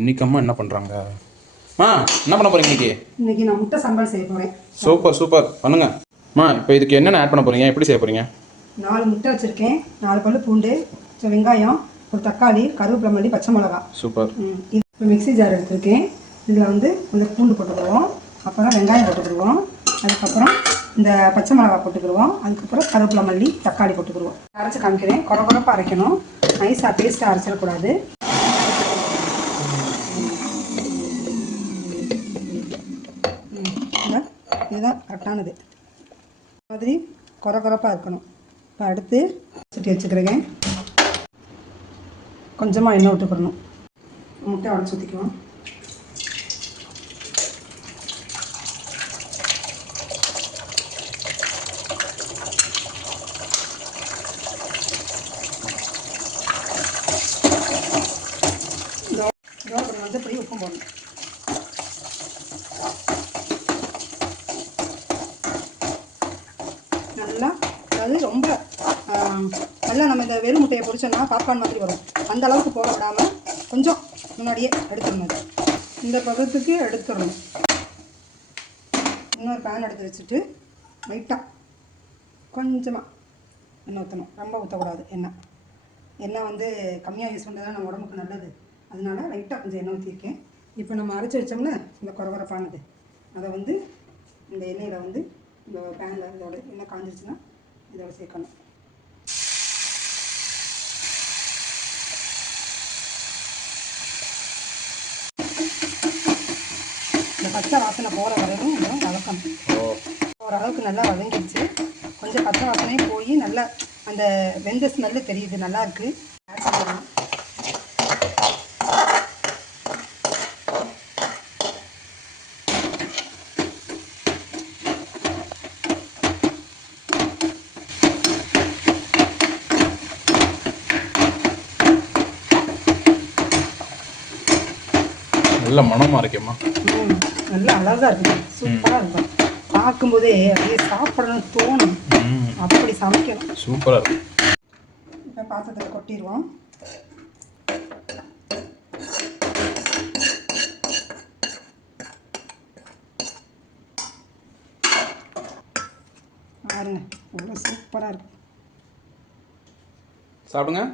இன்னைக்கு அம்மா என்ன பண்ணுறாங்க? என்ன பண்ண போகிறீங்க இன்னைக்கு? இன்னைக்கு நான் முட்டை சம்பல் செய்ய போகிறேன். சூப்பர் சூப்பர், பண்ணுங்க. இப்போ இதுக்கு என்னென்ன ஆட் பண்ண போகிறீங்க, எப்படி செய்ய போகிறீங்க? 4 முட்டை வச்சுருக்கேன், 4 பல்லு பூண்டு, வெங்காயம், ஒரு தக்காளி, கருவேப்பிலை, மல்லி, பச்சை மிளகா. சூப்பர். இப்போ மிக்ஸி ஜார் எடுத்திருக்கேன். இதில் வந்து கொஞ்சம் பூண்டு போட்டுக்கிடுவோம், அப்புறம் வெங்காயம் போட்டுக்கிடுவோம், அதுக்கப்புறம் இந்த பச்சை மிளகா போட்டுக்கிடுவோம், அதுக்கப்புறம் கருவேப்பிலை, மல்லி, தக்காளி போட்டுக்கிடுவோம். அரைச்சி காமிக்கிறேன். குறப்பாக அரைக்கணும், நைஸாக பேஸ்ட்டாக அரைச்சிடக்கூடாது. இதுதான் கரெக்டானது, மாதிரி குறப்பாக இருக்கணும். இப்போ அடுத்து சட்டி வச்சுக்கிறேங்க. கொஞ்சமாக எண்ணெய் விட்டுக்கிடணும். முட்டை உடச்சி ஊற்றிக்குவோம். வந்து இப்படி உப்பு போடணும். நல்லா, அதாவது ரொம்ப நல்லா நம்ம இந்த வெறும் முட்டையை பொரிச்சோன்னா பாப்கார்ன் மாதிரி வரும். அந்த அளவுக்கு போட விடாமல் கொஞ்சம் முன்னாடியே எடுத்துடணும். இந்த பதத்துக்கு எடுத்துடணும். இன்னொரு பேன் எடுத்து வச்சுட்டு லைட்டாக கொஞ்சமாக எண்ணெய் ஊற்றணும், ரொம்ப ஊற்றக்கூடாது. எண்ணெய் வந்து கம்மியாக யூஸ் பண்ணுறது நம்ம உடம்புக்கு நல்லது, அதனால லைட்டாக கொஞ்சம் எண்ணெய் ஊற்றிருக்கேன். இப்போ நம்ம அரைச்சி வச்சோம்னா இந்த குறப்பானது, அதை வந்து இந்த எண்ணெயில் வந்து இந்த பேனில் இதோட எண்ணெய் காஞ்சிருச்சுன்னா இதோட சேர்க்கணும். இந்த பச்சை வாசனை போகிற வரையும் இதெல்லாம் வதக்கணும். ஓரளவுக்கு நல்லா வதங்கிடுச்சு. கொஞ்சம் பச்சை வாசனையும் போய் நல்லா அந்த வெந்த ஸ்மெல்லு தெரியுது, நல்லாயிருக்கு. ஆட் பண்ணலாம். நல்ல மனமாக இருக்கேம்மா. நல்லா அழகாக இருக்கும், சூப்பராக இருக்கும். பார்க்கும்போதே அப்படியே சாப்பிடணும்னு தோணும், அப்படி சமைக்கணும். சூப்பராக இருக்கும். இப்போ பாத்திரத்தில் கொட்டிடுவோம். பாருங்க, எவ்வளோ சூப்பராக இருக்கும். சாப்பிடுங்க.